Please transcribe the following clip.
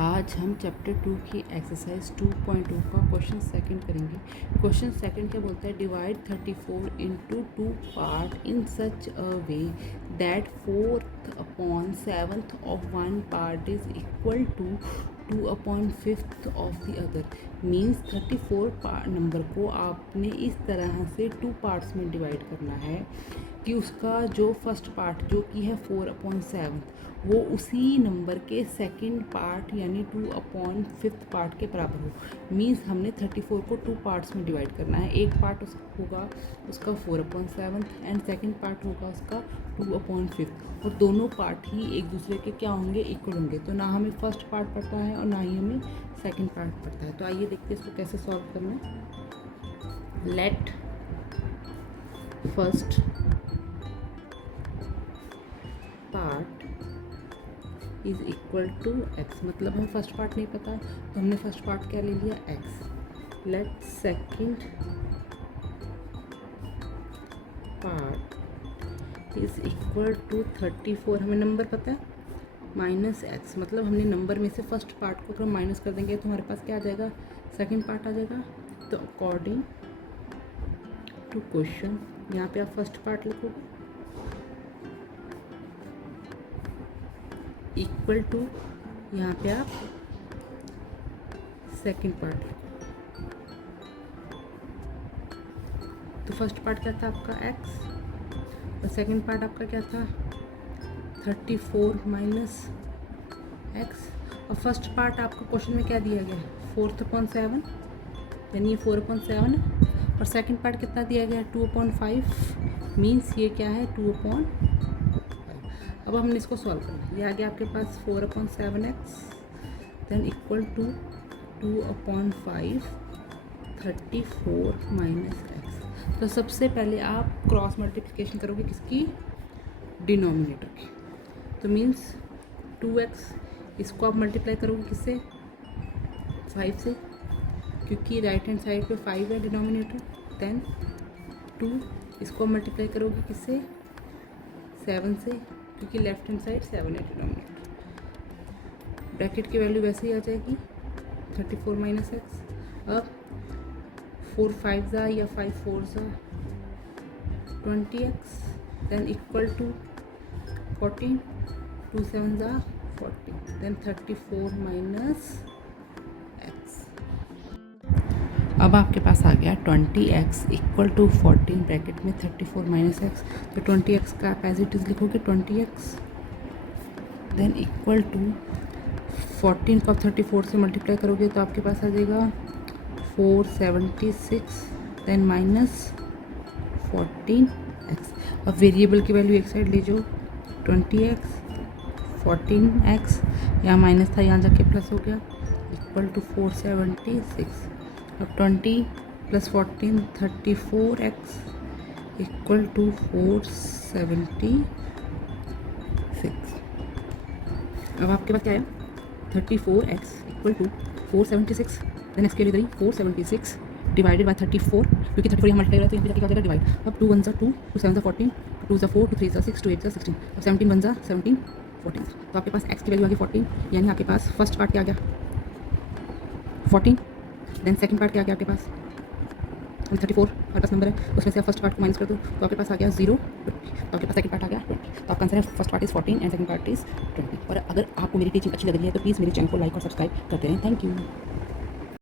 आज हम चैप्टर 2 की एक्सरसाइज 2.2 का क्वेश्चन सेकंड करेंगे। क्वेश्चन सेकंड क्या बोलता है, divide 34 into 2 part in such a way that 4/7 of one part is equal to 2/5 of the other. Means 34 number को आपने इस तरह से 2 पार्ट्स में डिवाइड करना है कि उसका जो फर्स्ट पार्ट जो कि है 4/7 वो उसी नंबर के सेकंड पार्ट यानी 2/5 पार्ट के बराबर हो। मीन्स हमने 34 को 2 पार्ट्स में डिवाइड करना है। एक पार्ट होगा उसका 4/7 एंड सेकंड पार्ट होगा उसका 2/5 और दोनों पार्ट ही एक दूसरे के क्या होंगे, इक्वल होंगे। तो ना हमें फर्स्ट पार्ट पड़ता है और ना ही हमें सेकंड पार्ट पड़ता है। तो आइए देखते हैं इसको कैसे सॉल्व करना है। Let first part is equal to x, मतलब हमें फर्स्ट पार्ट नहीं पता तो हमने फर्स्ट पार्ट क्या ले लिया, x. Let second part is equal to 34, हमें नंबर पता है माइनस एक्स, मतलब हमने नंबर में से फर्स्ट पार्ट को अगर हम माइनस कर देंगे तो हमारे पास क्या आ जाएगा, सेकंड पार्ट आ जाएगा। तो अकॉर्डिंग टू क्वेश्चन यहाँ पे आप फर्स्ट पार्ट लिखोगे इक्वल टू, यहाँ पे आप सेकंड पार्ट लिखो। तो फर्स्ट पार्ट क्या था आपका x और सेकंड पार्ट आपका क्या था 34 माइनस एक्स। और फर्स्ट पार्ट आपको क्वेश्चन में क्या दिया गया है 4/7 यानी ये 4/7 है और सेकंड पार्ट कितना दिया गया है 2/5 मीन्स ये क्या है 2/5। अब हमने इसको सॉल्व करना है। ये आ गया आपके पास 4/7x then equal to 2/5 34 minus x. तो सबसे पहले आप क्रॉस मल्टीप्लिकेशन करोगे किसकी, डिनोमिनेटर की। तो मीन्स 2x इसको आप मल्टीप्लाई करोगे किससे 5 से, क्योंकि राइट हैंड साइड पे 5 है डिनोमिनेटर। देन 2 इसको मल्टीप्लाई करोगे किससे 7 से, क्योंकि लेफ्ट हैंड साइड 7 है डिनोमिनेटर। ब्रैकेट की वैल्यू वैसे ही आ जाएगी 34 माइनस एक्स। अब 4 5 ज़ा या 5 4 ज़ा 20x देन इक्वल टू 14 2 7 ज़ा 40 देन 34 माइनस एक्स। अब आपके पास आ गया 20x इक्वल टू 14 ब्रैकेट में 34 माइनस एक्स। तो 20x का आप एज इट इज़ लिखोगे 20x देन इक्वल टू 14 को आप 34 से मल्टीप्लाई करोगे तो आपके पास आ जाएगा 476 देन माइनस 14x। अब वेरिएबल की वैल्यू एक साइड ले जाओ 20x 14x, यहाँ माइनस था यहाँ जाके प्लस हो गया इक्वल टू 476। अब 20 प्लस 14 34x इक्वल टू 476। अब आपके पास क्या है 34x equal to 476 then x के लिए 476 डिवाइडेड बाय 34, क्योंकि 34 यहाँ मल्टीप्लाई तो यहाँ पे जाके क्या हो जाएगा डिवाइड। अब 2 1 ज़ा 2 2 7 ज़ा 14 2 ज़ा 4 2 3 ज़ा 6 2 8 ज़ा 16। अब 17 1 ज़ा 17 14। तो आपके पास x की वैल्यू आ गई 14, यानी आपके पास फर्स्ट पार्ट क्या आ गया 14 देन सेकंड पार्ट क्या आ गया आपके पास 34 हमारे पास नंबर है उसमें से आप फर्स्ट पार्ट को माइनस कर दो तो आपके पास आ गया 0 तो आपके पास सेकंड पार्ट आ गया 20। तो आपका आंसर है first part is 14 and second part is 20। और अगर आपको मेरी टीचिंग अच्छी लग रही है तो प्लीज़ मेरे चैनल को लाइक और सब्सक्राइब करते रहें। Thank you.